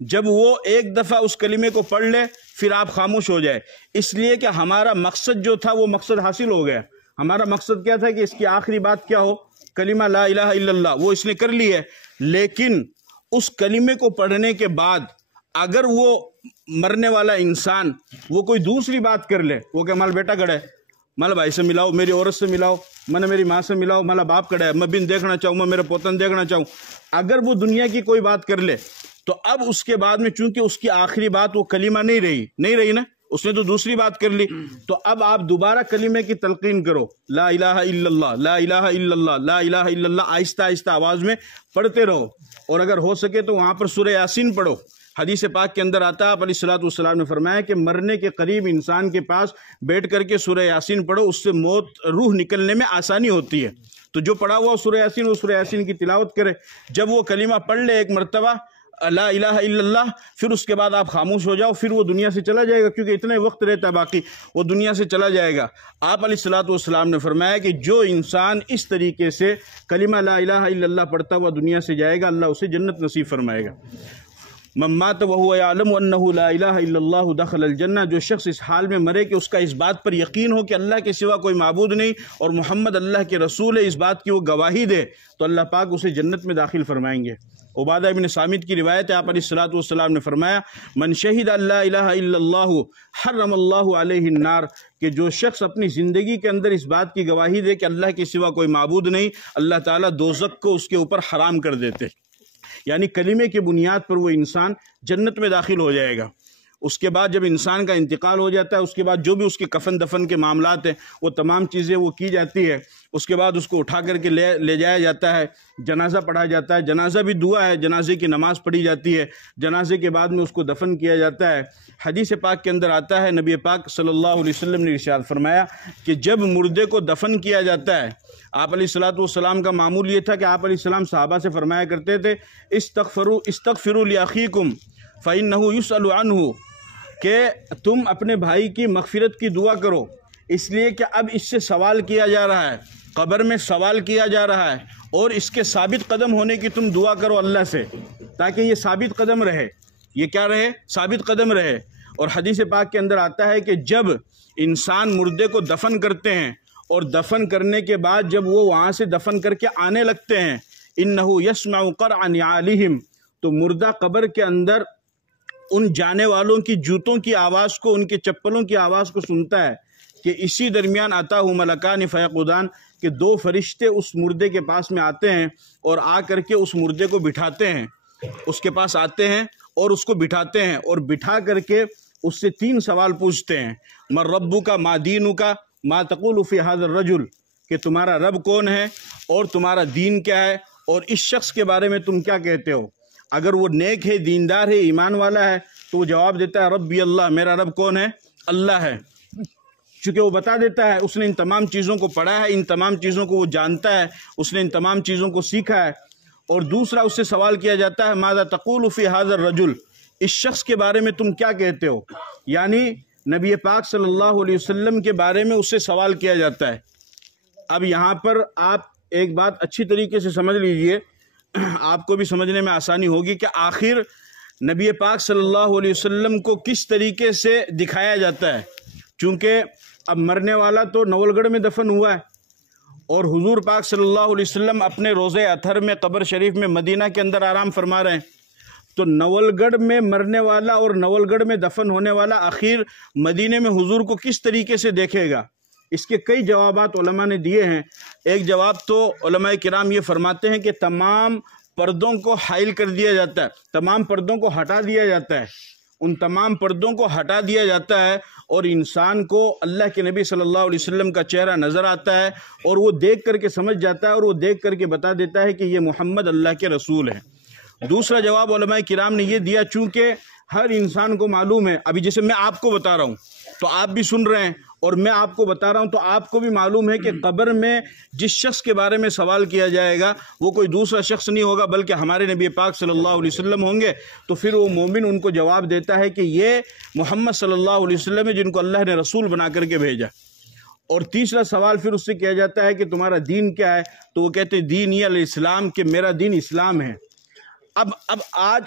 جب وہ ایک دفعہ اس کلمے کو پڑھ لے پھر آپ خاموش ہو جائے، اس لیے کہ ہمارا مقصد جو تھا وہ مقصد حاصل ہو گیا۔ ہمارا مقصد کیا تھا کہ اس کی آخری بات کیا ہو؟ کلمہ لا الہ الا اللہ، وہ اس نے کر لی ہے، لیکن اس کلمے کو پڑھنے کے بعد اگر وہ مرنے والا انسان وہ کوئی دوسری بات کر لے، وہ کہ مال بیٹا کڑا ہے، مال بھائی سے ملاؤ، میری عورت سے ملاؤ، میں نے میری ماں سے ملاؤ، مالا باپ کڑا ہے، میں بن دیکھنا چاہوں، میں میرے پوتن دیکھنا چاہوں، اگر وہ دنیا کی کوئی بات کر لے تو اب اس کے بعد میں چونکہ اس کی آخری بات وہ کلمہ نہیں رہی نا، اس نے تو دوسری بات کر لی. تو اب آپ دوبارہ کلمے کی تلقین کرو، لا الہ الا اللہ، لا الہ الا اللہ، لا الہ الا اللہ، آہستہ آہستہ آواز میں پڑھتے رہو. اور اگر ہو سکے تو وہاں پر سورہ یاسین پڑھو. حدیث پاک کے اندر آتا ہے، آپ علیہ الصلوۃ والسلام نے فرمایا کہ مرنے کے قریب انسان کے پاس بیٹھ کر کے سورہ یاسین پڑھو، اس سے روح نکلنے میں آسانی ہوتی ہے. تو جو پڑھا ہوا سورہ یاسین، وہ سورہ یاسین کی تلاوت کرے. جب وہ کلمہ پڑھ لے ایک مرتبہ لا الہ الا اللہ، پھر اس کے بعد آپ خاموش ہو جاؤ، پھر وہ دنیا سے چلا جائے گا، کیونکہ اتنے وقت رہتا ہے باقی، وہ دنیا سے چلا جائے گا. آپ علیہ الصلوۃ والسلام نے فرمایا کہ جو انسان اس طریقے سے کلمہ لا الہ الا اللہ پڑھتا ہوا دنیا سے جائے گا، اللہ اسے جنت نصیب فرمائے گا. من مات وهو يعلم انه لا الہ الا اللہ دخل الجنہ، جو شخص اس حال میں مرے کہ اس کا اس بات پر یقین ہو کہ اللہ کے سوا کوئی معبود نہیں اور محمد اللہ کے رسول ہے، اس بات کی وہ گواہی دے، تو اللہ پاک اسے جنت میں داخل فرمائیں گے. عبادہ بن صامت کی روایت ہے، آپ علیہ الصلوۃ والسلام نے فرمایا من شہد لا الہ الا اللہ حرم اللہ علیہ النار، کہ جو شخص اپنی زندگی کے اندر اس بات کی گواہی دے کہ اللہ کے سوا کوئی معبود نہیں، اللہ تعالیٰ دوزخ کو اس کے اوپر حرام کر دیتے. یعنی کلمے کی بنیاد پر وہ انسان جنت میں داخل ہو جائے گا. اس کے بعد جب انسان کا انتقال ہو جاتا ہے، اس کے بعد جو بھی اس کے کفن دفن کے معاملات ہیں وہ تمام چیزیں وہ کی جاتی ہے. اس کے بعد اس کو اٹھا کر کے لے جایا جاتا ہے، جنازہ پڑھا جاتا ہے. جنازہ بھی دعا ہے، جنازے کی نماز پڑھی جاتی ہے. جنازے کے بعد میں اس کو دفن کیا جاتا ہے. حدیث پاک کے اندر آتا ہے، نبی پاک صلی اللہ علیہ وسلم نے ارشاد فرمایا کہ جب مردے کو دفن کیا جاتا ہے، آپ علیہ الصلوۃ والسلام کا معمول یہ تھا کہ آپ علیہ السلام صحابہ سے فرمایا کرتے تھے استغفروا لاخیکم فانہ یسأل عنہ، کہ تم اپنے بھائی کی مغفرت کی دعا کرو، اس لیے کہ اب اس سے سوال کیا جا رہا ہے، قبر میں سوال کیا جا رہا ہے، اور اس کے ثابت قدم ہونے کی تم دعا کرو اللہ سے، تاکہ یہ ثابت قدم رہے. یہ کیا رہے؟ ثابت قدم رہے. اور حدیث پاک کے اندر آتا ہے کہ جب انسان مردے کو دفن کرتے ہیں اور دفن کرنے کے بعد جب وہ وہاں سے دفن کر کے آنے لگتے ہیں، انہ یسمع قرع نعالہم، تو مردہ قبر کے اندر ان جانے والوں کی جوتوں کی آواز کو، ان کے چپلوں کی آواز کو سنتا ہے. کہ اسی درمیان آتا ہوں ملکان فیقودان، کہ دو فرشتے اس مردے کے پاس میں آتے ہیں اور آ کر کے اس مردے کو بٹھاتے ہیں، اس کے پاس آتے ہیں اور اس کو بٹھاتے ہیں، اور بٹھا کر کے اس سے 3 سوال پوچھتے ہیں. من ربک ما دینک ما تقول فی ھذا الرجل، کہ تمہارا رب کون ہے اور تمہارا دین کیا ہے، اور اس شخص کے بارے میں تم کیا کہتے ہو. اگر وہ نیک ہے، دیندار ہے، ایمان والا ہے، تو وہ جواب دیتا ہے ربی اللہ، میرا رب کون ہے؟ اللہ ہے. چونکہ وہ بتا دیتا ہے اس نے ان تمام چیزوں کو پڑھا ہے، ان تمام چیزوں کو وہ جانتا ہے، اس نے ان تمام چیزوں کو سیکھا ہے. اور دوسرا اس سے سوال کیا جاتا ہے ماذا تقول فی ھذا الرجل، اس شخص کے بارے میں تم کیا کہتے ہو. یعنی نبی پاک صلی اللہ علیہ وسلم کے بارے میں اس سے سوال کیا جاتا ہے. اب یہاں پر آپ ایک بات اچھی طریقے سے سمجھ لیجئے، آپ کو بھی سمجھنے میں آسانی ہوگی کہ آخر نبی پاک صلی اللہ علیہ وسلم کو کس طریقے سے دکھایا جاتا ہے. چونکہ اب مرنے والا تو نول گڑھ میں دفن ہوا ہے، اور حضور پاک صلی اللہ علیہ وسلم اپنے روضہ اطہر میں قبر شریف میں مدینہ کے اندر آرام فرما رہے ہیں. تو نول گڑھ میں مرنے والا اور نول گڑھ میں دفن ہونے والا آخر مدینے میں حضور کو کس طریقے سے دیکھے گا. اس کے کئی جوابات علماء نے دیے ہیں. ایک جواب تو علماء کرام یہ فرماتے ہیں کہ تمام پردوں کو حائل کر دیا جاتا ہے، تمام پردوں کو ہٹا دیا جاتا ہے، ان تمام پردوں کو ہٹا دیا جاتا ہے، اور انسان کو اللہ کے نبی صلی اللہ علیہ وسلم کا چہرہ نظر آتا ہے، اور وہ دیکھ کر کے سمجھ جاتا ہے، اور وہ دیکھ کر کے بتا دیتا ہے کہ یہ محمد اللہ کے رسول ہے. دوسرا جواب علماء کرام نے یہ دیا، چونکہ ہر انسان کو معلوم ہے، ابھی جیسے میں آپ کو بتا رہا ہوں تو آپ بھی سن رہے ہیں، اور میں آپ کو بتا رہا ہوں تو آپ کو بھی معلوم ہے کہ قبر میں جس شخص کے بارے میں سوال کیا جائے گا وہ کوئی دوسرا شخص نہیں ہوگا بلکہ ہمارے نبی پاک صلی اللہ علیہ وسلم ہوں گے. تو پھر وہ مومن ان کو جواب دیتا ہے کہ یہ محمد صلی اللہ علیہ وسلم ہے جن کو اللہ نے رسول بنا کر کے بھیجا. اور تیسرا سوال پھر اس سے کیا جاتا ہے کہ تمہارا دین کیا ہے، تو وہ کہتے ہیں دین یہ الاسلام، کہ میرا دین اسلام ہے. اب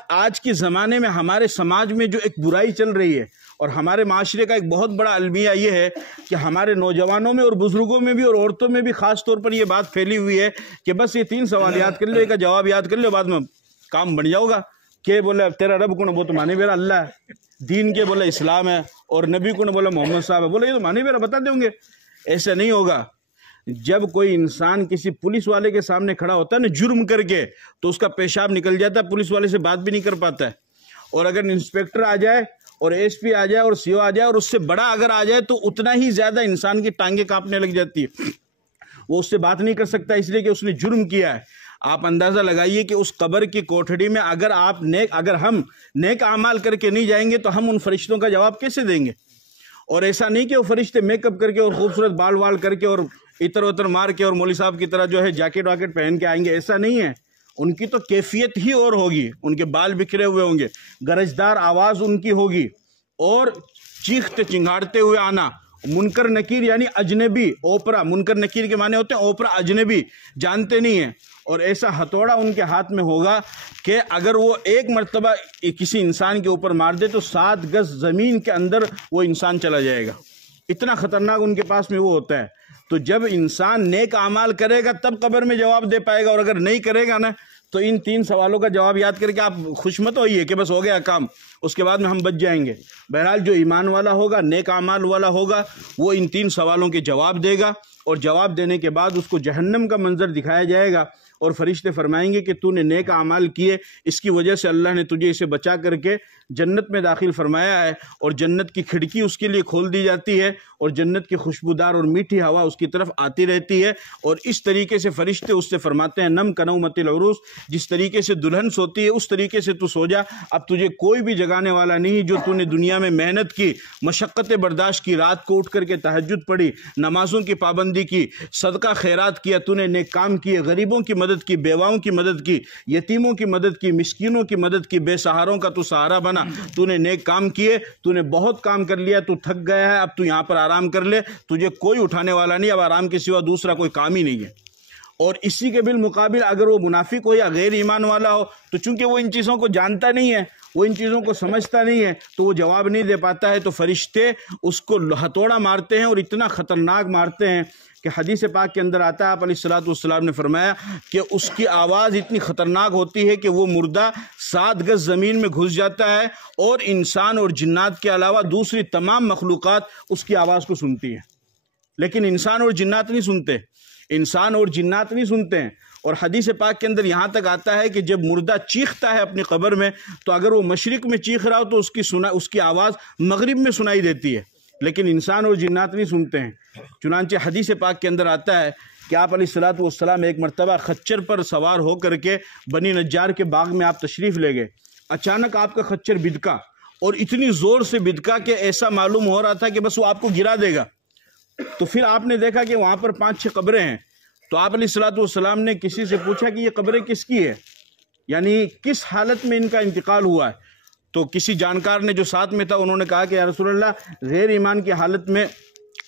آج کے زمانے میں ہمارے سماج میں جو ایک برائی چل رہی ہے، اور ہمارے معاشرے کا ایک بہت بڑا المیہ یہ ہے کہ ہمارے نوجوانوں میں اور بزرگوں میں بھی اور عورتوں میں بھی خاص طور پر یہ بات پھیلی ہوئی ہے کہ بس یہ 3 سوال یاد کر لو، ایک کا جواب یاد کر لو، بعد میں کام بن جاؤ گا. کہ بولے تیرا رب کون ہے، وہ تو مانے میرا اللہ ہے. دین کے بولے اسلام ہے، اور نبی کون بولے محمد صاحب ہے، بولے یہ تو مانے میرا بتا دیں گے. ایسا نہیں ہوگا. جب کوئی انسان کسی پولیس والے کے سامنے کھڑا ہوتا ہے نا جرم کر کے، تو اس کا پیشاب نکل جاتا ہے، پولیس والے سے بات بھی نہیں کر پاتا ہے. اور اگر انسپیکٹر آ جائے اور ایس پی آ جائے اور سی او آ جائے اور اس سے بڑا اگر آ جائے تو اتنا ہی زیادہ انسان کی ٹانگیں کانپنے لگ جاتی ہے، وہ اس سے بات نہیں کر سکتا اس لیے کہ اس نے جرم کیا ہے۔ آپ اندازہ لگائیے کہ اس قبر کی کوٹھڑی میں اگر ہم نیک اعمال کر کے نہیں جائیں گے تو ہم ان فرشتوں کا جواب کیسے دیں گے؟ اور ایسا نہیں کہ وہ فرشتے میک اپ کر کے اور خوبصورت بال وال کر کے اور عطر وطر مار کے اور مولوی صاحب کی طرح جو ہے جیکٹ واکٹ پہن کے آئیں گے، ایسا نہیں ہے۔ ان کی تو کیفیت ہی اور ہوگی، ان کے بال بکھرے ہوئے ہوں گے، گرجدار آواز ان کی ہوگی، اور چیختے چنگھاڑتے ہوئے آنا۔ منکر نکیر یعنی اجنبی، اوپرا، منکر نکیر کے معنی ہوتے ہیں اوپرا، اجنبی، جانتے نہیں ہیں، اور ایسا ہتھوڑا ان کے ہاتھ میں ہوگا کہ اگر وہ ایک مرتبہ کسی انسان کے اوپر مار دے تو 7 گز زمین کے اندر وہ انسان چلا جائے گا، اتنا خطرناک ان کے پاس میں وہ ہوتا ہے۔ تو جب انسان نیک اعمال کرے گا تب قبر میں جواب دے پائے گا، اور اگر نہیں کرے گا نا تو ان 3 سوالوں کا جواب یاد کر کے آپ خوش مت ہوئیے کہ بس ہو گیا کام، اس کے بعد میں ہم بچ جائیں گے۔ بہرحال جو ایمان والا ہوگا، نیک اعمال والا ہوگا، وہ ان 3 سوالوں کے جواب دے گا، اور جواب دینے کے بعد اس کو جہنم کا منظر دکھایا جائے گا، اور فرشتے فرمائیں گے کہ تو نے نیک اعمال کیے، اس کی وجہ سے اللہ نے تجھے اسے بچا کر کے جنت میں داخل فرمایا ہے، اور جنت کی کھڑکی اس کے لیے کھول دی جاتی ہے، اور جنت کی خوشبودار اور میٹھی ہوا اس کی طرف آتی رہتی ہے، اور اس طریقے سے فرشتے اس سے فرماتے ہیں نم کنومت العروس، جس طریقے سے دلہن سوتی ہے اس طریقے سے تو سو جا، اب تجھے کوئی بھی جگانے والا نہیں، جو تو نے دنیا میں محنت کی، مشقتیں برداشت کی، رات کو اٹھ کر کے تہجد پڑھی، نمازوں کی پابندی کی، صدقہ خیرات کیا، تو نے نیک کام کیے، غریبوں کی مدد کی، بیواؤں کی مدد کی، یتیموں کی مدد کی، مسکینوں کی مدد کی، بے سہاروں کا تو سہارا بنا، تو نے نیک کام کیے، تو نے بہت کام کر لیا، تو تھک گیا ہے، اب تو یہاں پر آرام کر لے، تجھے کوئی اٹھانے والا نہیں، اب آرام کے سوا دوسرا کوئی کام ہی نہیں ہے۔ اور اسی کے بالمقابل اگر وہ منافق ہو یا غیر ایمان والا ہو تو چونکہ وہ ان چیزوں کو جانتا نہیں ہے، وہ ان چیزوں کو سمجھتا نہیں ہے، تو وہ جواب نہیں دے پاتا ہے، تو فرشتے اس کو ہتھوڑا مارتے ہیں، اور اتنا خطرناک مارتے ہیں کہ حدیث پاک کے اندر آتا ہے، آپ علیہ الصلوۃ والسلام نے فرمایا کہ اس کی آواز اتنی خطرناک ہوتی ہے کہ وہ مردہ 7 گز زمین میں گھس جاتا ہے، اور انسان اور جنات کے علاوہ دوسری تمام مخلوقات اس کی آواز کو سنتی ہے، لیکن انسان اور جنات نہیں سنتے، انسان اور جنات نہیں سنتے ہیں۔ اور حدیث پاک کے اندر یہاں تک آتا ہے کہ جب مردہ چیختا ہے اپنی قبر میں تو اگر وہ مشرق میں چیخ رہا ہو تو اس کی آواز مغرب میں سنائی دیتی ہے، لیکن انسان اور جنات نہیں سنتے ہیں۔ چنانچہ حدیث پاک کے اندر آتا ہے کہ آپ علیہ الصلوۃ والسلام ایک مرتبہ خچر پر سوار ہو کر کے بنی نجار کے باغ میں آپ تشریف لے گئے، اچانک آپ کا خچر بدکا، اور اتنی زور سے بدکا کہ ایسا معلوم ہو رہا تھا کہ بس وہ آپ کو گرا دے گا۔ تو پھر آپ نے دیکھا کہ وہاں پر 5-6 قبریں ہیں، تو آپ علیہ الصلوۃ والسلام نے کسی سے پوچھا کہ یہ قبریں کس کی ہے، یعنی کس حالت میں ان کا انتقال ہوا ہے؟ تو کسی جانکار نے جو ساتھ میں تھا انہوں نے کہا کہ یا رسول اللہ غیر ایمان کی حالت میں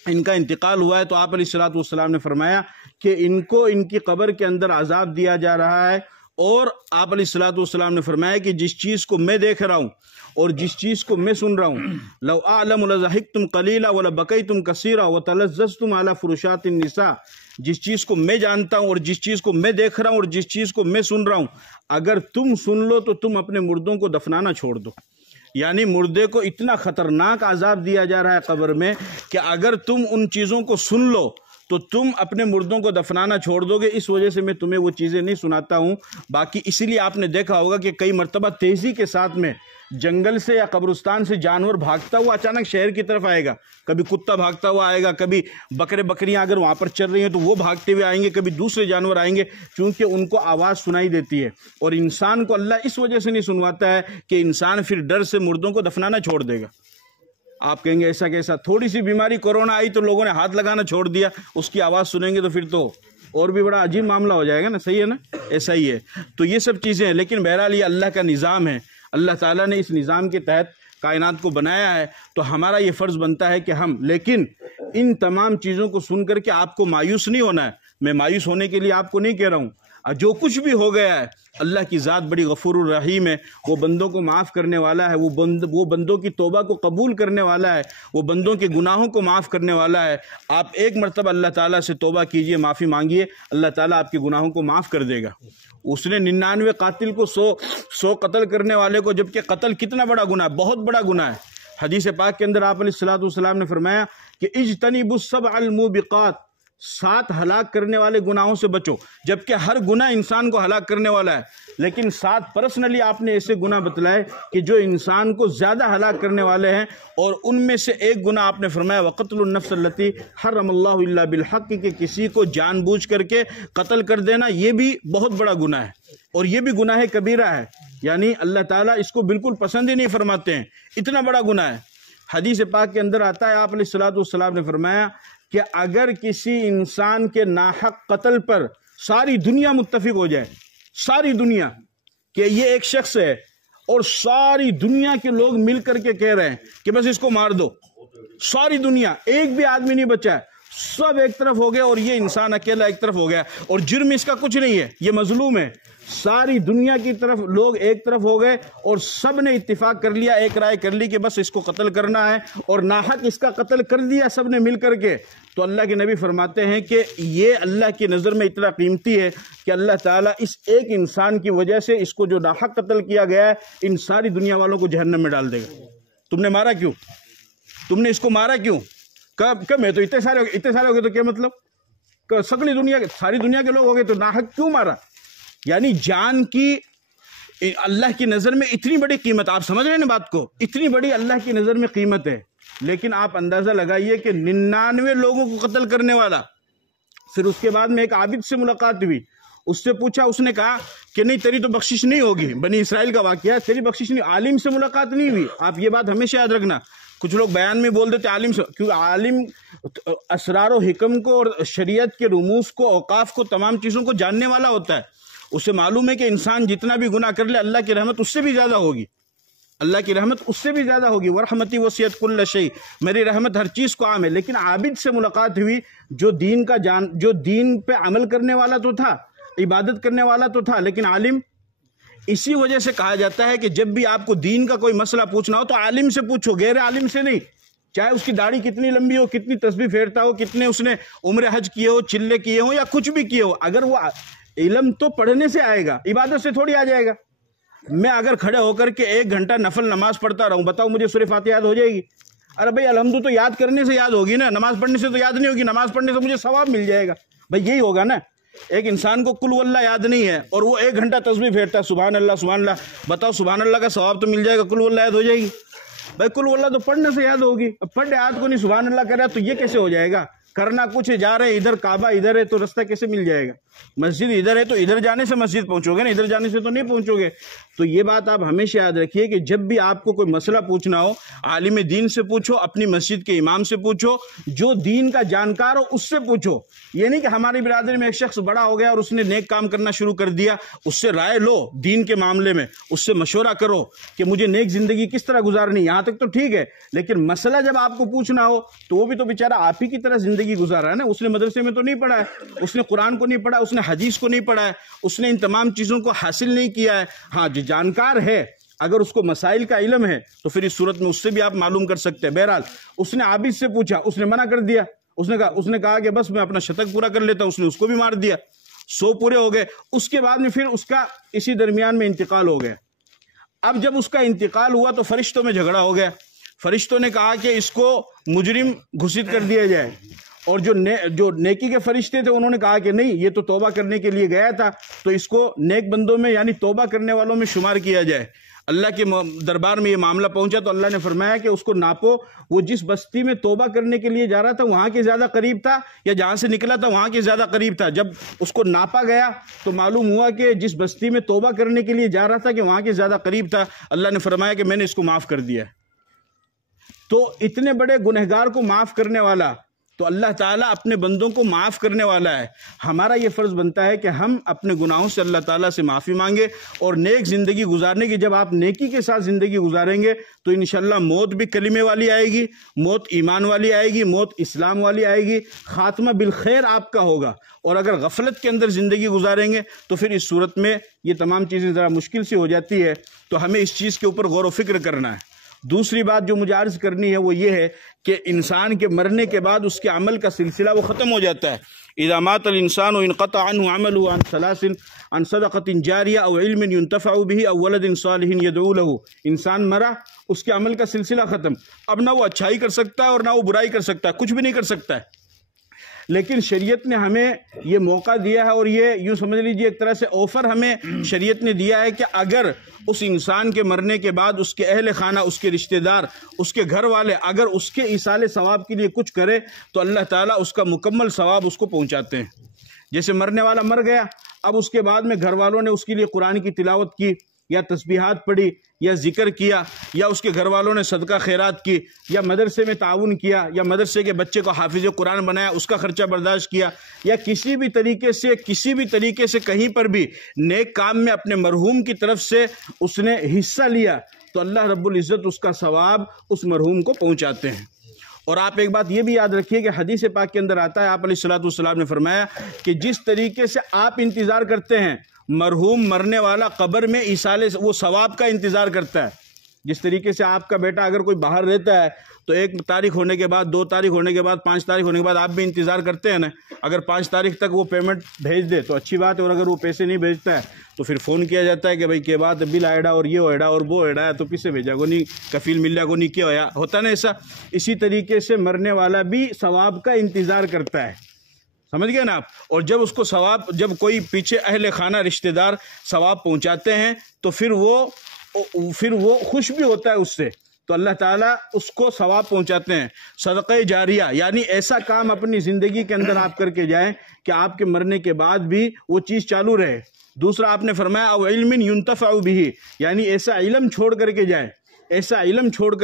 ان کا انتقال ہوا ہے۔ تو آپ علیہ الصلوۃ والسلام نے فرمایا کہ ان کو ان کی قبر کے اندر عذاب دیا جا رہا ہے، اور آپ علیہ الصلوۃ والسلام نے فرمایا کہ جس چیز کو میں دیکھ رہا ہوں اور جس چیز کو میں سن رہا ہوں، لو اعلم لضحکتم قلیلا ولبکیتم کثیرا وتلذذتم علی فرشات النساء، جس چیز کو میں جانتا ہوں اور جس چیز کو میں دیکھ رہا ہوں اور جس چیز کو میں سن رہا ہوں، اگر تم سن لو تو تم اپنے مردوں کو دفنانا چھوڑ دو۔ یعنی مردے کو اتنا خطرناک عذاب دیا جا رہا ہے قبر میں کہ اگر تم ان چیزوں کو سن لو تو تم اپنے مردوں کو دفنانا چھوڑ دو گے، اس وجہ سے میں تمہیں وہ چیزیں نہیں سناتا ہوں۔ باقی اسی لیے آپ نے دیکھا ہوگا کہ کئی مرتبہ تیزی کے ساتھ میں جنگل سے یا قبرستان سے جانور بھاگتا ہوا اچانک شہر کی طرف آئے گا، کبھی کتا بھاگتا ہوا آئے گا، کبھی بکریاں اگر وہاں پر چل رہی ہیں تو وہ بھاگتے ہوئے آئیں گے، کبھی دوسرے جانور آئیں گے، چونکہ ان کو آواز سنائی دیتی ہے۔ اور انسان کو اللہ اس وجہ سے نہیں سنواتا ہے کہ انسان پھر ڈر سے مردوں کو دفنانا چھوڑ دے گا۔ آپ کہیں گے ایسا کیسا؟ تھوڑی سی بیماری کورونا آئی تو لوگوں نے ہاتھ لگانا چھوڑ دیا، اس کی آواز سنیں گے تو پھر تو اور بھی بڑا عجیب معاملہ ہو جائے گا نا، صحیح ہے نا؟ ایسا ہی ہے۔ تو یہ سب چیزیں ہیں، لیکن بہرحال یہ اللہ کا نظام ہے، اللہ تعالیٰ نے اس نظام کے تحت کائنات کو بنایا ہے، تو ہمارا یہ فرض بنتا ہے کہ ہم، لیکن ان تمام چیزوں کو سن کر کے آپ کو مایوس نہیں ہونا ہے۔ میں مایوس ہونے کے لیے آپ کو نہیں کہہ رہا ہوں، جو کچھ بھی ہو گیا ہے اللہ کی ذات بڑی غفور الرحیم ہے، وہ بندوں کو معاف کرنے والا ہے، وہ بندوں کی توبہ کو قبول کرنے والا ہے، وہ بندوں کے گناہوں کو معاف کرنے والا ہے۔ آپ ایک مرتبہ اللہ تعالیٰ سے توبہ کیجئے، معافی مانگیے، اللہ تعالیٰ آپ کے گناہوں کو معاف کر دے گا۔ اس نے 99 قاتل کو 100 قتل کرنے والے کو، جبکہ قتل کتنا بڑا گناہ ہے، بہت بڑا گناہ ہے۔ حدیث پاک کے اندر آپ علیہ الصلوۃ والسلام نے فرمایا کہ اجتنبوا السبع الموبقات، 7 ہلاک کرنے والے گناہوں سے بچو، جبکہ ہر گناہ انسان کو ہلاک کرنے والا ہے، لیکن 7 پرسنلی آپ نے ایسے گناہ بتلائے کہ جو انسان کو زیادہ ہلاک کرنے والے ہیں، اور ان میں سے ایک گناہ آپ نے فرمایا وَقَتْلُ النَّفْسَ الَّتِي حَرَّمَ اللَّهُ إِلَّا بِالْحَقِّ، کہ کسی کو جان بوجھ کر کے قتل کر دینا یہ بھی بہت بڑا گناہ ہے، اور یہ بھی گناہ کبیرہ ہے، یعنی اللہ تعالیٰ اس کو بالکل پسند ہی نہیں فرماتے ہیں، اتنا بڑا گناہ ہے۔ حدیث پاک کے اندر آتا ہے، آپ علیہ الصلوۃ والسلام نے فرمایا کہ اگر کسی انسان کے ناحق قتل پر ساری دنیا متفق ہو جائے، ساری دنیا، کہ یہ ایک شخص ہے اور ساری دنیا کے لوگ مل کر کے کہہ رہے ہیں کہ بس اس کو مار دو، ساری دنیا، ایک بھی آدمی نہیں بچا ہے، سب ایک طرف ہو گیا اور یہ انسان اکیلا ایک طرف ہو گیا، اور جرم اس کا کچھ نہیں ہے، یہ مظلوم ہے، ساری دنیا کی طرف لوگ ایک طرف ہو گئے اور سب نے اتفاق کر لیا، ایک رائے کر لی کہ بس اس کو قتل کرنا ہے، اور ناحق اس کا قتل کر دیا سب نے مل کر کے، تو اللہ کے نبی فرماتے ہیں کہ یہ اللہ کی نظر میں اتنا قیمتی ہے کہ اللہ تعالیٰ اس ایک انسان کی وجہ سے اس کو جو ناحق قتل کیا گیا ہے ان ساری دنیا والوں کو جہنم میں ڈال دے گا۔ تم نے مارا کیوں؟ تم نے اس کو مارا کیوں؟ کم ہے تو اتنے سارے ہو گئے تو کیا مطلب؟ ساری دنیا کے لوگ ہو گئے تو ناحق کیوں مارا؟ یعنی جان کی اللہ کی نظر میں اتنی بڑی قیمت، آپ سمجھ رہے ہیں نا بات کو، اتنی بڑی اللہ کی نظر میں قیمت ہے، لیکن آپ اندازہ لگائیے کہ 99 لوگوں کو قتل کرنے والا۔ پھر اس کے بعد میں ایک عابد سے ملاقات ہوئی، اس سے پوچھا، اس نے کہا کہ نہیں تیری تو بخشش نہیں ہوگی، بنی اسرائیل کا واقعہ، تیری بخشش نہیں۔ عالم سے ملاقات نہیں ہوئی، آپ یہ بات ہمیشہ یاد رکھنا، کچھ لوگ بیان میں بول دیتے عالم سے، کیونکہ عالم اسرار و حکم کو اور شریعت کے رموز کو، اوقاف کو، تمام چیزوں کو جاننے والا ہوتا ہے، اسے معلوم ہے کہ انسان جتنا بھی گناہ کر لے اللہ کی رحمت اس سے بھی زیادہ ہوگی، اللہ کی رحمت اس سے بھی زیادہ ہوگی، وَرَحْمَتِي وَسِعَتْ كُلَّ شَيْءٍ، میری رحمت ہر چیز کو عام ہے۔ لیکن عابد سے ملاقات ہوئی جو دین پہ عمل کرنے والا تو تھا، عبادت کرنے والا تو تھا، لیکن عالم، اسی وجہ سے کہا جاتا ہے کہ جب بھی آپ کو دین کا کوئی مسئلہ پوچھنا ہو تو عالم سے پوچھو، غیر عالم سے نہیں، چاہے اس کی داڑھی کتنی لمبی ہو، کتنی تسبیح پھیرتا ہو، کتنے اس نے عمرے حج کیے ہو، چلے کیے ہو، یا کچھ بھی کیے ہو، اگر وہ علم تو پڑھنے سے آئے گا، عبادت سے تھوڑی آ جائے گا۔ میں اگر کھڑے ہو کر کے 1 گھنٹہ نفل نماز پڑھتا رہوں، بتاؤ مجھے سورہ فاتحہ یاد ہو جائے گی؟ ارے بھائی الحمد تو یاد کرنے سے یاد ہوگی نا، نماز پڑھنے سے تو یاد نہیں ہوگی، نماز پڑھنے سے مجھے ثواب مل جائے گا، بھائی یہی ہوگا نا۔ ایک انسان کو قل واللہ یاد نہیں ہے اور وہ 1 گھنٹہ تسبیح پھیرتا ہے سبحان اللہ سبحان اللہ، بتاؤ سبحان اللہ کا ثواب تو مل جائے گا، قل واللہ یاد ہو جائے گی؟ بھائی قل واللہ تو پڑھنے سے یاد ہوگی، اب پڑھ یاد کو نہیں سبحان اللہ کر رہا تو یہ کیسے ہو جائے گا؟ کرنا کچھ جا رہے ادھر، کعبہ ادھر ہے تو رستہ کیسے مل جائے گا؟ مسجد ادھر ہے تو ادھر جانے سے مسجد پہنچو گے نا، ادھر جانے سے تو نہیں پہنچو گے۔ تو یہ بات آپ ہمیشہ یاد رکھیے کہ جب بھی آپ کو کوئی مسئلہ پوچھنا ہو، عالم دین سے پوچھو، اپنی مسجد کے امام سے پوچھو، جو دین کا جانکار ہو اس سے پوچھو۔ یہ نہیں کہ ہماری برادری میں ایک شخص بڑا ہو گیا اور اس نے نیک کام کرنا شروع کر دیا، اس سے رائے لو دین کے معاملے میں، اس سے مشورہ کرو کہ مجھے نیک زندگی کس طرح گزارنی، یہاں تک تو ٹھیک ہے، لیکن مسئلہ جب آپ کو پوچھنا ہو تو وہ بھی تو بیچارہ آپ ہی کی طرح زندگی گزارا ہے نا، اس نے مدرسے میں تو نہیں پڑھا ہے، اس نے قرآن کو نہیں پڑھا، اس نے حدیث کو نہیں پڑھا ہے، اس نے ان تمام چیزوں کو حاصل نہیں کیا ہے۔ ہاں جو جانکار ہے، اگر اس کو مسائل کا علم ہے تو پھر اس صورت میں اس سے بھی آپ معلوم کر سکتے ہیں۔ بہرحال اس نے عابد سے پوچھا، اس نے منع کر دیا، اس نے کہا کہ بس میں اپنا شتک پورا کر لیتا ہوں، اس نے اس کو بھی مار دیا، 100 پورے ہو گئے۔ اس کے بعد میں پھر اس کا اسی درمیان میں انتقال ہو گیا۔ اب جب اس کا انتقال ہوا تو فرشتوں میں جھگڑا ہو گیا، فرشتوں نے کہا کہ اس کو مجرم گھوشت کر دیا جائے، اور جو نیکی کے فرشتے تھے انہوں نے کہا کہ نہیں، یہ تو توبہ کرنے کے لیے گیا تھا تو اس کو نیک بندوں میں یعنی توبہ کرنے والوں میں شمار کیا جائے۔ اللہ کے دربار میں یہ معاملہ پہنچا تو اللہ نے فرمایا کہ اس کو ناپو، وہ جس بستی میں توبہ کرنے کے لیے جا رہا تھا وہاں کے زیادہ قریب تھا یا جہاں سے نکلا تھا وہاں کے زیادہ قریب تھا۔ جب اس کو ناپا گیا تو معلوم ہوا کہ جس بستی میں توبہ کرنے کے لیے جا رہا تھا کہ وہاں کے زیادہ قریب تھا۔ اللہ نے فرمایا کہ میں نے اس کو معاف کر دیا۔ تو اتنے بڑے گنہگار کو معاف کرنے والا، تو اللہ تعالیٰ اپنے بندوں کو معاف کرنے والا ہے۔ ہمارا یہ فرض بنتا ہے کہ ہم اپنے گناہوں سے اللہ تعالیٰ سے معافی مانگے اور نیک زندگی گزارنے کی، جب آپ نیکی کے ساتھ زندگی گزاریں گے تو انشاءاللہ موت بھی کلمے والی آئے گی، موت ایمان والی آئے گی، موت اسلام والی آئے گی، خاتمہ بالخیر آپ کا ہوگا۔ اور اگر غفلت کے اندر زندگی گزاریں گے تو پھر اس صورت میں یہ تمام چیزیں ذرا مشکل سی ہو جاتی ہے، تو ہمیں اس چیز کے اوپر غور و فکر کرنا ہے۔ دوسری بات جو مجھے عرض کرنی ہے وہ یہ ہے کہ انسان کے مرنے کے بعد اس کے عمل کا سلسلہ وہ ختم ہو جاتا ہے۔ اذا مات الانسان انقطع عنه عمله عن 3 عن صدقة جاریہ او علم ينتفع به او ولد صالح يدعو له۔ انسان مرا، اس کے عمل کا سلسلہ ختم، اب نہ وہ اچھائی کر سکتا ہے اور نہ وہ برائی کر سکتا ہے، کچھ بھی نہیں کر سکتا ہے۔ لیکن شریعت نے ہمیں یہ موقع دیا ہے، اور یہ یوں سمجھ لیجیے ایک طرح سے آفر ہمیں شریعت نے دیا ہے کہ اگر اس انسان کے مرنے کے بعد اس کے اہل خانہ، اس کے رشتہ دار، اس کے گھر والے اگر اس کے ایصال ثواب کے لیے کچھ کرے تو اللہ تعالیٰ اس کا مکمل ثواب اس کو پہنچاتے ہیں۔ جیسے مرنے والا مر گیا، اب اس کے بعد میں گھر والوں نے اس کے لیے قرآن کی تلاوت کی، یا تسبیحات پڑھی، یا ذکر کیا، یا اس کے گھر والوں نے صدقہ خیرات کی، یا مدرسے میں تعاون کیا، یا مدرسے کے بچے کو حافظ قرآن بنایا، اس کا خرچہ برداشت کیا، یا کسی بھی طریقے سے کہیں پر بھی نیک کام میں اپنے مرحوم کی طرف سے اس نے حصہ لیا، تو اللہ رب العزت اس کا ثواب اس مرحوم کو پہنچاتے ہیں۔ اور آپ ایک بات یہ بھی یاد رکھیے کہ حدیث پاک کے اندر آتا ہے، آپ علیہ الصلوۃ والسلام نے فرمایا کہ جس طریقے سے آپ انتظار کرتے ہیں، مرحوم مرنے والا قبر میں ایصال وہ ثواب کا انتظار کرتا ہے۔ جس طریقے سے آپ کا بیٹا اگر کوئی باہر رہتا ہے تو 1 تاریخ ہونے کے بعد، 2 تاریخ ہونے کے بعد، 5 تاریخ ہونے کے بعد آپ بھی انتظار کرتے ہیں نا۔ اگر 5 تاریخ تک وہ پیمنٹ بھیج دے تو اچھی بات ہے، اور اگر وہ پیسے نہیں بھیجتا ہے تو پھر فون کیا جاتا ہے کہ بھائی کے بات بل آئیڈا اور یہ ہوئیڈا اور وہ ہوئیڈا ہے تو کسے بھیجا گو نہیں، کفیل ملیا کو نہیں کیا ہوتا نا ایسا۔ اسی طریقے سے مرنے والا بھی ثواب کا انتظار کرتا ہے، سمجھ گئے نا آپ۔ اور جب اس کو ثواب، جب کوئی پیچھے اہل خانہ رشتہ دار ثواب پہنچاتے ہیں تو پھر وہ خوش بھی ہوتا ہے اس سے، تو اللہ تعالیٰ اس کو ثواب پہنچاتے ہیں۔ صدقہ جاریہ یعنی ایسا کام اپنی زندگی کے اندر آپ کر کے جائیں کہ آپ کے مرنے کے بعد بھی وہ چیز چالو رہے۔ دوسرا آپ نے فرمایا او علم ينتفع به، یعنی ایسا علم چھوڑ کر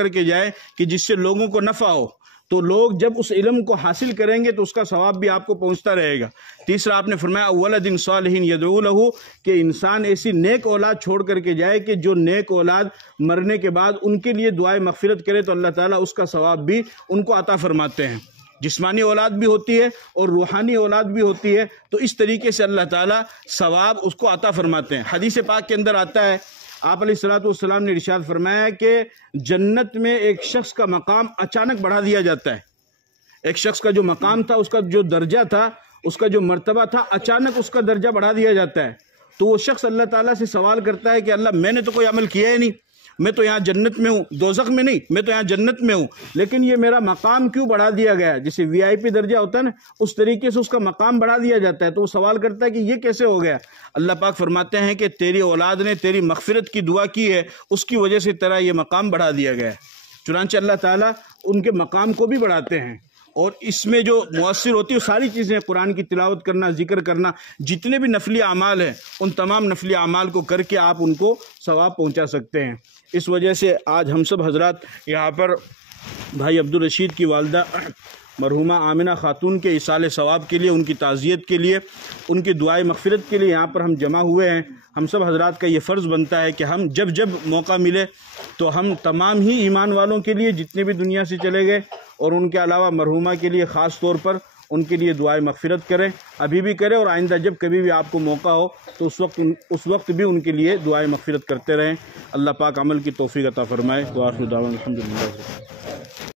کے جائے کہ جس سے لوگوں کو نفع ہو، تو لوگ جب اس علم کو حاصل کریں گے تو اس کا ثواب بھی آپ کو پہنچتا رہے گا۔ تیسرا آپ نے فرمایا ولد صالح يدعو له، کہ انسان ایسی نیک اولاد چھوڑ کر کے جائے کہ جو نیک اولاد مرنے کے بعد ان کے لیے دعائے مغفرت کرے تو اللہ تعالیٰ اس کا ثواب بھی ان کو عطا فرماتے ہیں۔ جسمانی اولاد بھی ہوتی ہے اور روحانی اولاد بھی ہوتی ہے، تو اس طریقے سے اللہ تعالیٰ ثواب اس کو عطا فرماتے ہیں۔ حدیث پاک کے اندر آتا ہے، آپ علیہ الصلوۃ والسلام نے ارشاد فرمایا کہ جنت میں ایک شخص کا مقام اچانک بڑھا دیا جاتا ہے۔ ایک شخص کا جو مقام تھا، اس کا جو درجہ تھا، اس کا جو مرتبہ تھا، اچانک اس کا درجہ بڑھا دیا جاتا ہے۔ تو وہ شخص اللہ تعالیٰ سے سوال کرتا ہے کہ اللہ میں نے تو کوئی عمل کیا ہی نہیں، میں تو یہاں جنت میں ہوں، دوزخ میں نہیں، میں تو یہاں جنت میں ہوں، لیکن یہ میرا مقام کیوں بڑھا دیا گیا؟ جیسے VIP درجہ ہوتا ہے نا، اس طریقے سے اس کا مقام بڑھا دیا جاتا ہے۔ تو وہ سوال کرتا ہے کہ یہ کیسے ہو گیا؟ اللہ پاک فرماتے ہیں کہ تیری اولاد نے تیری مغفرت کی دعا کی ہے، اس کی وجہ سے تیرا یہ مقام بڑھا دیا گیا ہے۔ چنانچہ اللہ تعالیٰ ان کے مقام کو بھی بڑھاتے ہیں، اور اس میں جو مؤثر ہوتی ہے ساری چیزیں، قرآن کی تلاوت کرنا، ذکر کرنا، جتنے بھی نفلی اعمال ہیں ان تمام نفلی اعمال کو کر کے آپ ان کو ثواب پہنچا سکتے ہیں۔ اس وجہ سے آج ہم سب حضرات یہاں پر بھائی عبدالرشید کی والدہ مرحومہ آمنہ خاتون کے ایصال ثواب کے لیے، ان کی تعزیت کے لیے، ان کی دعائے مغفرت کے لیے یہاں پر ہم جمع ہوئے ہیں۔ ہم سب حضرات کا یہ فرض بنتا ہے کہ ہم جب موقع ملے تو ہم تمام ہی ایمان والوں کے لیے جتنے بھی دنیا سے چلے گئے اور ان کے علاوہ مرحومہ کے لیے خاص طور پر ان کے لیے دعائے مغفرت کریں، ابھی بھی کریں، اور آئندہ جب کبھی بھی آپ کو موقع ہو تو اس وقت بھی ان کے لیے دعائے مغفرت کرتے رہیں۔ اللہ پاک عمل کی توفیق عطا فرمائے۔ وآخر دعوانا الحمدللہ۔